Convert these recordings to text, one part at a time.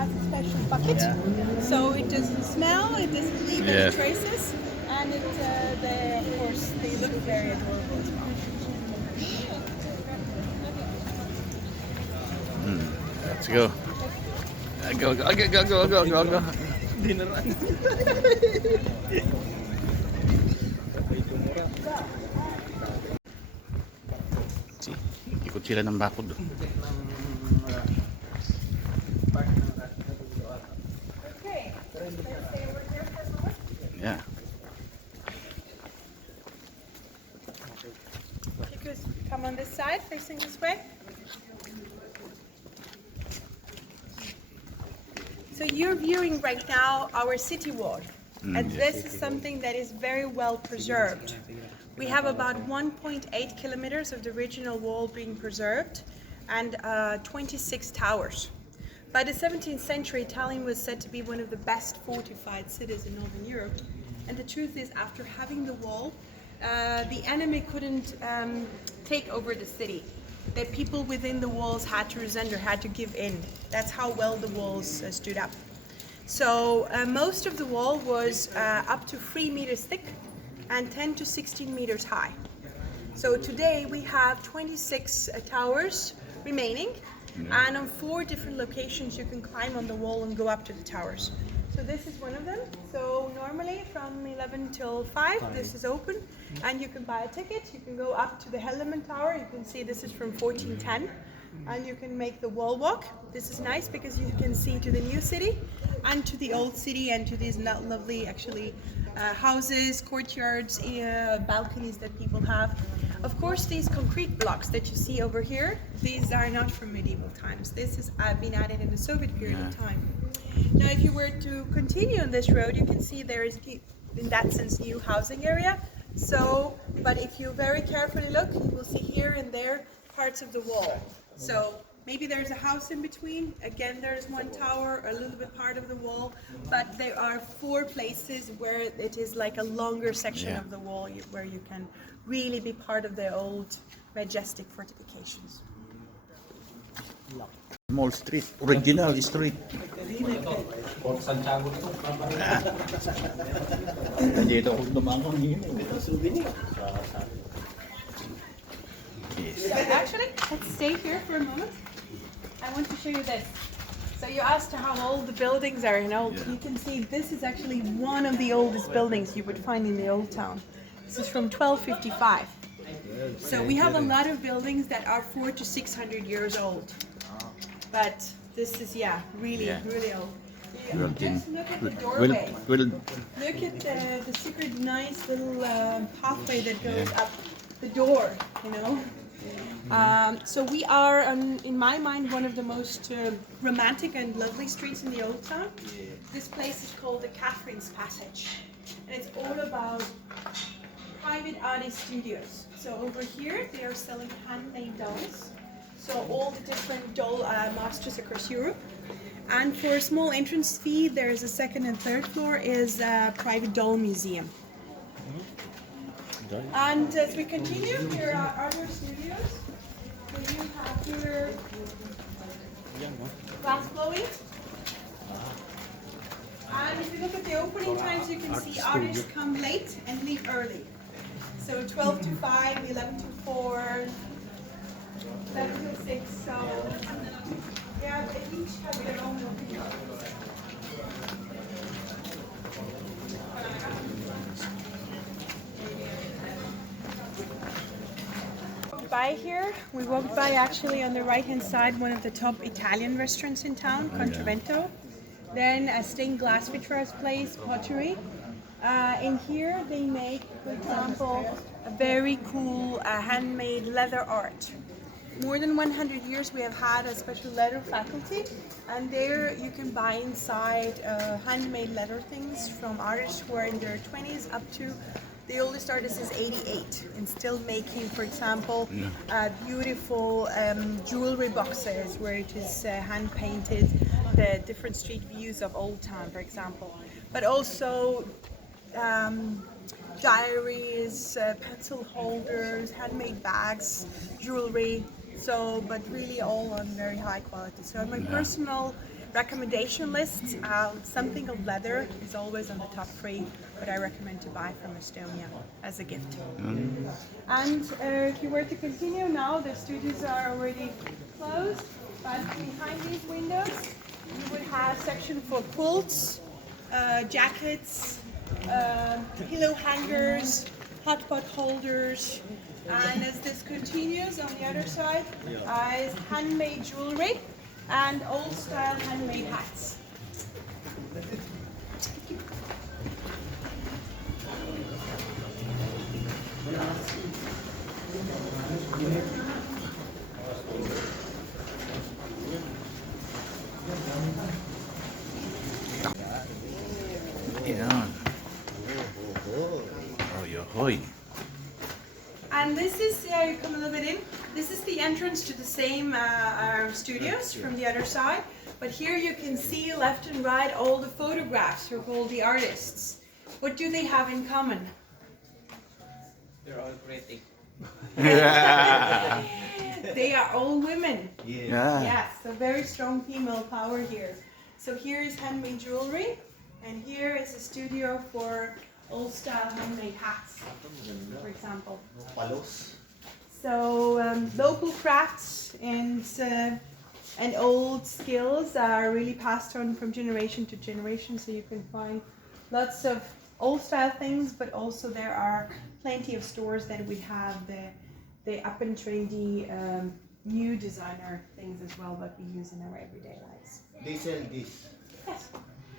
has a special bucket, so it doesn't smell, it doesn't leave any traces, and of course, they look very adorable as well. Let's go. Go. Dineran. Ikot sila ng bakod. Okay, let's stay over here for a moment. Yeah. You could come on this side, facing this way. So you're viewing right now our city wall, and this is something that is very well preserved. We have about 1.8 kilometers of the original wall being preserved, and 26 towers. By the 17th century, Tallinn was said to be one of the best fortified cities in Northern Europe. And the truth is, after having the wall, the enemy couldn't take over the city. The people within the walls had to surrender, had to give in. That's how well the walls stood up. So most of the wall was up to 3 meters thick and 10 to 16 meters high. So today we have 26 towers remaining, and on 4 different locations you can climb on the wall and go up to the towers. So this is one of them. So normally from 11 till 5 this is open, and you can buy a ticket. You can go up to the Hellermann Tower. You can see this is from 1410, and you can make the wall walk. This is nice because you can see to the new city and to the old city and to these lovely actually houses, courtyards, balconies that people have. Of course, these concrete blocks that you see over here, these are not from medieval times. This has been added in the Soviet period of time. Now, if you were to continue on this road, you can see there is, in that sense, new housing area. So, but if you very carefully look, you will see here and there parts of the wall. So maybe there's a house in between. Again, there's one tower, a little bit part of the wall, but there are 4 places where it is like a longer section of the wall where you can really be part of the old majestic fortifications. Mall Street, original street. Santiago to. Dito ako dumangon yun. Souvenir. So actually, let's stay here for a moment. I want to show you this. So you asked how old the buildings are, you can see this is actually one of the oldest buildings you would find in the old town. This is from 1255. So we have a lot of buildings that are 400 to 600 years old. But this is, really old. Just look at the doorway. Look at the secret nice little pathway that goes up the door, So we are, in my mind, one of the most romantic and lovely streets in the Old Town. This place is called the Catherine's Passage, and it's all about private artist studios. So over here, they are selling handmade dolls. So all the different doll masters across Europe. And for a small entrance fee, there's a 2nd and 3rd floor is a private doll museum. And as we continue, here are other studios. So you have here glass blowing. And if you look at the opening times, you can see artists come late and leave early. So 12 to 5, 11 to 4, 7 to 6. So yeah, they each have their own opening. By here, we walked by actually on the right hand side one of the top Italian restaurants in town, Contravento. Then a stained glass vitreous place, pottery. In here they make, for example, a very cool handmade leather art. More than 100 years we have had a special leather faculty, and there you can buy inside handmade leather things from artists who are in their 20s up to the oldest artist is 88 and still making, for example, beautiful jewelry boxes where it is hand painted, the different street views of Old Town, for example. But also diaries, pencil holders, handmade bags, jewelry. So, but really all on very high quality. So my personal recommendation list, something of leather is always on the top 3 what I recommend to buy from Estonia as a gift. And if you were to continue now, the studios are already closed, but behind these windows you would have a section for quilts, jackets, pillow hangers, hot pot holders, and as this continues on the other side is handmade jewelry and old style handmade hats. Yan. Hoy, hoy. And this is, you come a little bit in, this is the entrance to the same studios from the other side. But here you can see left and right all the photographs of all the artists. What do they have in common? They're all pretty. They are all women. Yeah. Yes, so very strong female power here. So here is handmade jewelry, and here is a studio for old style handmade hats, for example. So local crafts and old skills are really passed on from generation to generation, so you can find lots of old style things, but also there are plenty of stores that would have the up and trendy new designer things as well that we use in our everyday lives. They sell this. Yes,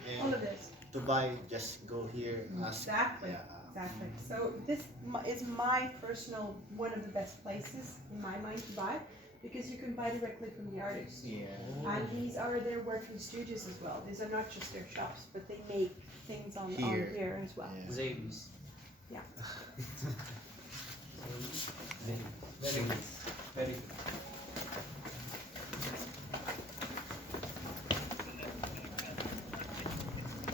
And all of this. to buy, just go here. Ask. Exactly. Yeah. Exactly. So this is my personal, one of the best places in my mind to buy, because you can buy directly from the artists. Yeah. And these are their working studios as well. These are not just their shops, but they make things on here as well. Yeah. Zames. Yeah. Very good. Very good.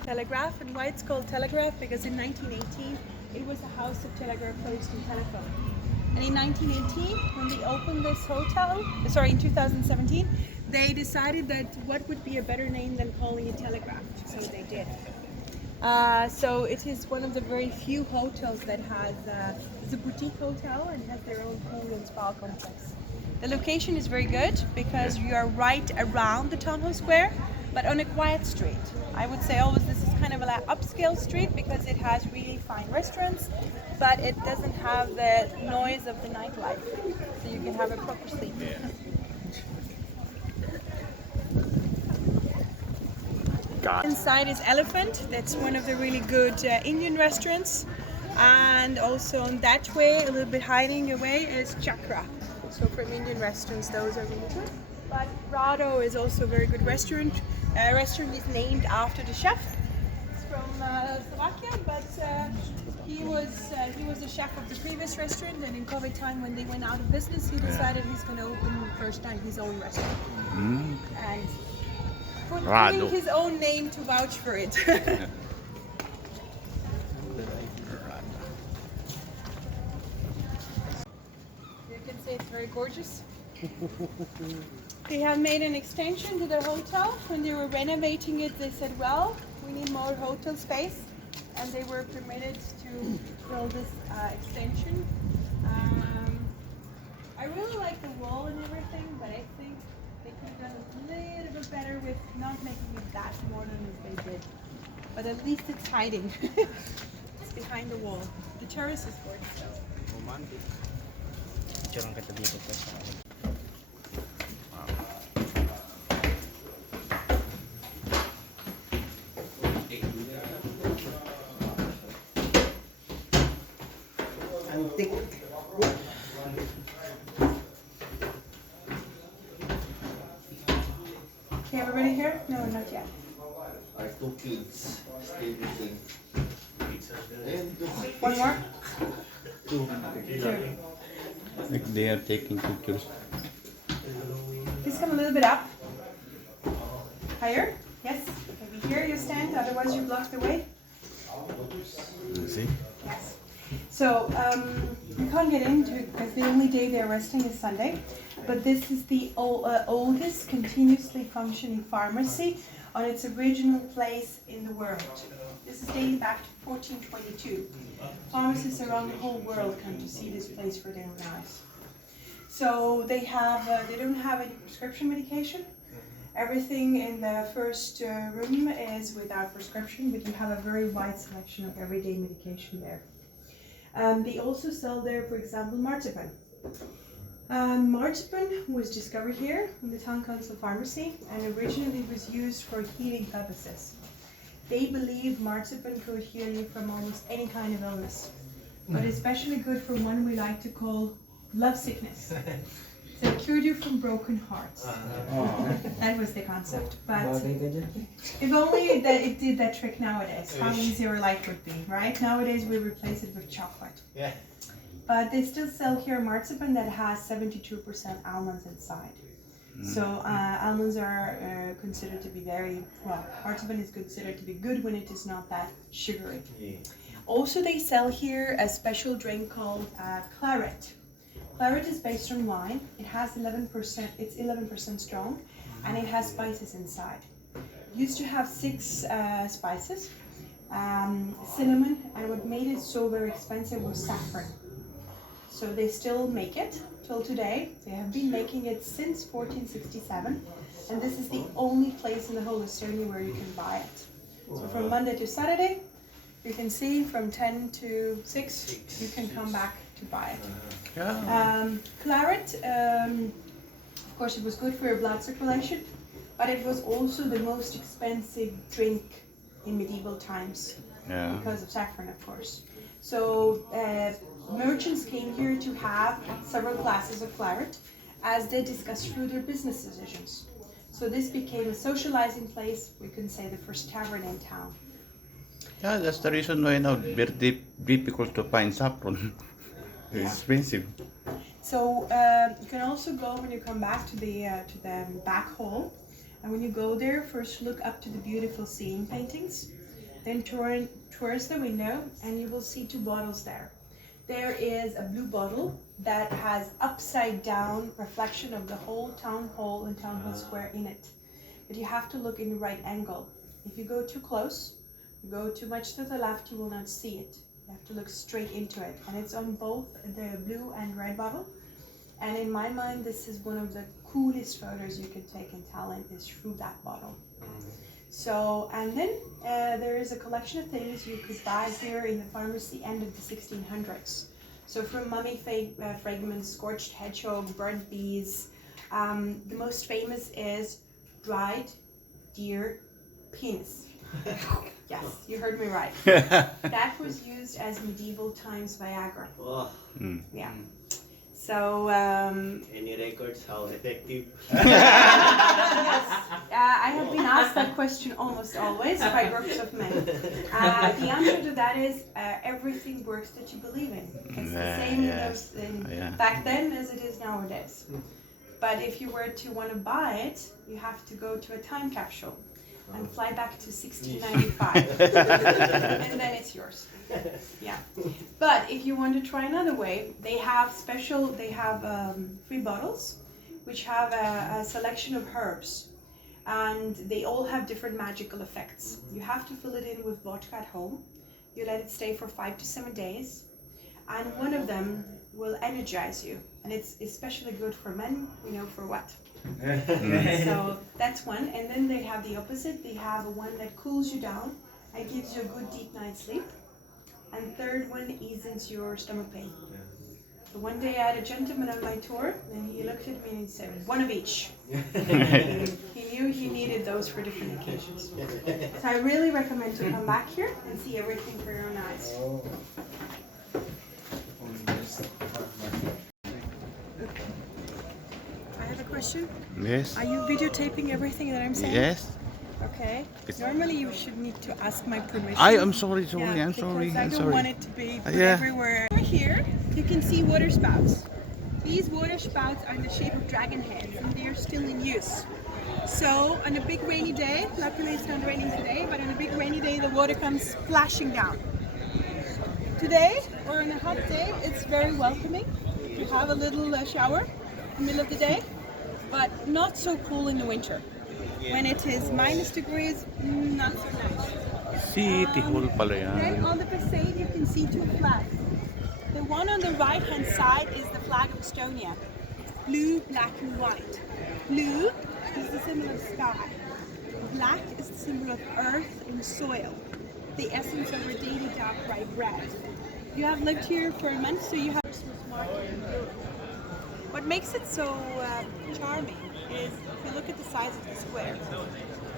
Telegraph, and why it's called Telegraph, because in 1918 it was a house of telegraph post and telephone. And in 1918, when they opened this hotel, sorry, in 2017, they decided that what would be a better name than calling it Telegraph, so they did. So it is one of the very few hotels that has, it's a boutique hotel and has their own pool and spa complex. The location is very good because you are right around the town hall square, but on a quiet street. I would say always this is kind of an upscale street because it has really fine restaurants, but it doesn't have the noise of the nightlife, so you can have a proper sleep. Inside is Elephant, that's one of the really good Indian restaurants, and also on that way, a little bit hiding away, is Chakra. So from Indian restaurants, those are really good. But Rado is also a very good restaurant. Restaurant is named after the chef. It's from Slovakia, but he was a chef of the previous restaurant, and in COVID time when they went out of business, he decided he's going to open first time his own restaurant. And putting his own name to vouch for it. You can see it's very gorgeous. They have made an extension to the hotel. When they were renovating it, they said, well, we need more hotel space, and they were permitted to build this extension. I really like the wall and everything, but I think they could have done a little bit better with not making it that modern as they did. But at least it's hiding. It's behind the wall. The terrace is gorgeous though. Romantic. Picture kita dito po sa Antique. Okay, everybody here? No, not yet. Our two kids still eating. And One more? two. Like they are taking pictures. Please come a little bit up. Higher? Yes. Maybe here you stand, otherwise you block the way. You see? Yes. So we can't get into it because the only day they're resting is Sunday. But this is the oldest continuously functioning pharmacy on its original place in the world. This is dating back to 1422. Pharmacists around the whole world come to see this place for their own eyes. So they don't have any prescription medication. Everything in the first room is without prescription, but you have a very wide selection of everyday medication there. They also sell there, for example, marzipan. Marzipan was discovered here in the Town Council Pharmacy and originally was used for healing purposes. They believe marzipan could heal you from almost any kind of illness, but especially good for one we like to call love sickness. So it cured you from broken hearts. That was the concept. But if only that it did that trick nowadays, how easy our life would be, right? Nowadays we replace it with chocolate. Yeah. But they still sell here marzipan that has 72% almonds inside. So almonds are considered to be marzipan is considered to be good when it is not that sugary. Yeah. Also they sell here a special drink called claret. Claret is based on wine. It has 11%, it's 11% strong, and it has spices inside. It used to have 6 spices, cinnamon, and what made it so very expensive was saffron. So they still make it till today. They have been making it since 1467, and this is the only place in the whole Estonia where you can buy it. So from Monday to Saturday, you can see from 10 to 6, you can come back to buy it. Claret, of course, it was good for your blood circulation, but it was also the most expensive drink in medieval times because of saffron, of course. So merchants came here to have several glasses of claret as they discussed through their business decisions. So this became a socializing place, we can say the first tavern in town. Yeah, that's the reason why now very difficult to find saffron. It's expensive. So you can also go when you come back to the back hall, and when you go there, first look up to the beautiful ceiling paintings, then towards the window, and you will see 2 bottles there. There is a blue bottle that has upside down reflection of the whole town hall and town hall square in it, but you have to look in the right angle. If you go too close, you go too much to the left, you will not see it. You have to look straight into it, and it's on both the blue and red bottle. And in my mind, this is one of the coolest photos you can take in Tallinn is through that bottle. So, and then there is a collection of things you could buy here in the pharmacy end of the 1600s. So from mummy fragments, scorched hedgehog, burnt bees. The most famous is dried deer penis. Yes, you heard me right. That was used as medieval times Viagra. Oh. Yeah. So Any records how effective? I have been asked that question almost always by groups of men. The answer to that is everything works that you believe in. It's the same back then as it is nowadays. But if you were to want to buy it, you have to go to a time capsule and fly back to 1695, and then it's yours. Yeah. But if you want to try another way, they have 3 bottles, which have a selection of herbs, and they all have different magical effects. You have to fill it in with vodka at home. You let it stay for 5 to 7 days, and one of them will energize you, and it's especially good for men. You know for what? So that's one, and then they have the opposite. They have one that cools you down and gives you a good deep night's sleep, and third one eases your stomach pain. So one day I had a gentleman on my tour, and he looked at me and he said, one of each. He knew he needed those for different occasions. So I really recommend to come back here and see everything for your own eyes. I have a question. Yes. Are you videotaping everything that I'm saying? Yes. Okay. Normally you should need to ask my permission. I'm sorry. Yeah, I'm sorry. because I I'm don't sorry. want it to be put Yeah. everywhere. Over here, you can see water spouts. These water spouts are in the shape of dragon heads, and they are still in use. So on a big rainy day, luckily it's not raining today, but on a big rainy day the water comes splashing down. Today, or on a hot day, it's very welcoming to have a little shower in the middle of the day, but not so cool in the winter. When it is minus degrees, not so nice. City Hall pala Then yan. on the facade you can see two flags. The one on the right hand side is the flag of Estonia. Blue, black and white. Blue is the symbol of sky. Black is the symbol of earth and soil. The essence of our daily dark bread. You have lived here for a month, so you have Christmas market in Europe. What makes it so charming is if you look at the size of the square.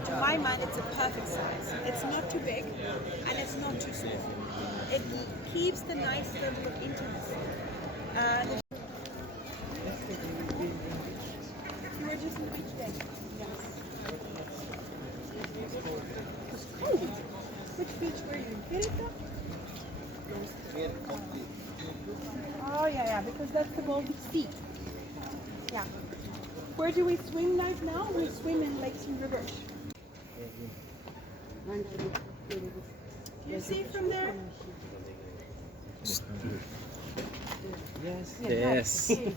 To my mind, it's a perfect size. It's not too big and it's not too small. It keeps the nice level of intimacy. You were just in the beach day? Yes. Oh, which beach were you in? Pirita? Oh yeah, because that's the Baltic Sea. Yeah. Where do we swim right now? We swim in lakes and rivers. Do you see from there? Yes. Okay.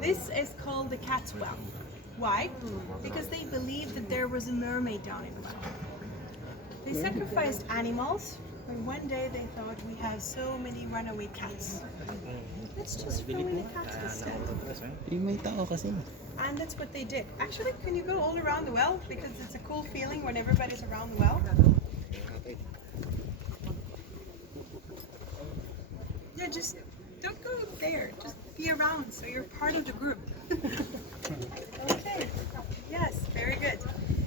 This is called the Catwalk. Why? Because they believed that there was a mermaid down in the well. They sacrificed animals, and one day they thought, we have so many runaway cats. Let's just throw in the cats instead. May tao kasi. And that's what they did. Actually, can you go all around the well? Because it's a cool feeling when everybody's around the well. Yeah, just don't go there. Just be around so you're part of the group. Okay. Yes, very good.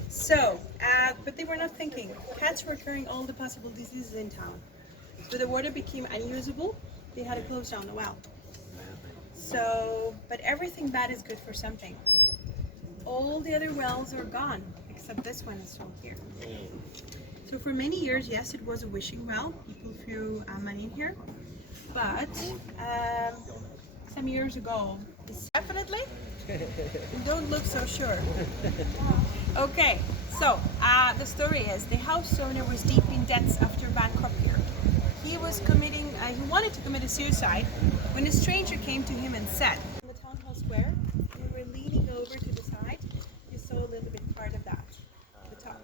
So, but they were not thinking. Cats were carrying all the possible diseases in town. So the water became unusable. They had to close down the well. So, but everything bad is good for something. All the other wells are gone, except this one is still here. So for many years, yes, it was a wishing well. People threw money in here. But some years ago, definitely, you don't look so sure. Okay, so the story is the house owner was deep in debts after bankrupt here. He was committing, he wanted to commit a suicide when a stranger came to him and said, in the town hall square, we were leaning over to the side, you saw a little bit part of that, the top.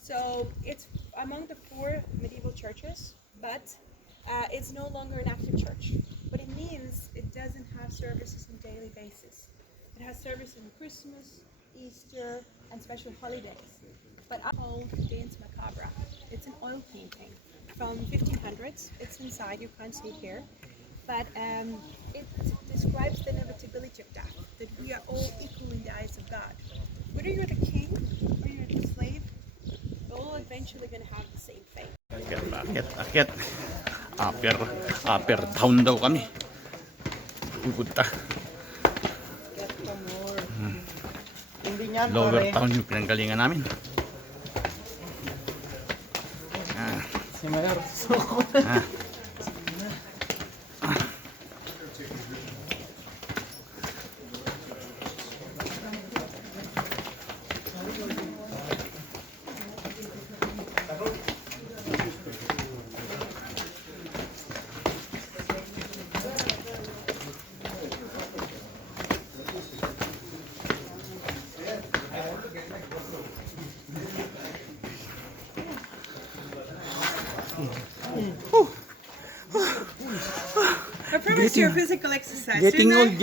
So it's among the 4 medieval churches, but it's no longer an active church. What it means, it doesn't have services on a daily basis. It has service on Christmas, Easter, and special holidays. But I called Dance Macabre. It's an oil painting from 1500s. It's inside, you can't see it here. But it describes the inevitability of death, that we are all equal in the eyes of God. Whether you're the king or you're the slave, we're all eventually going to have the same fate. Akit. Upper town daw kami. Pupunta. Lower town yung pinanggalingan namin. Si Mayor, suko Ah. I promise you a physical exercise. Getting old.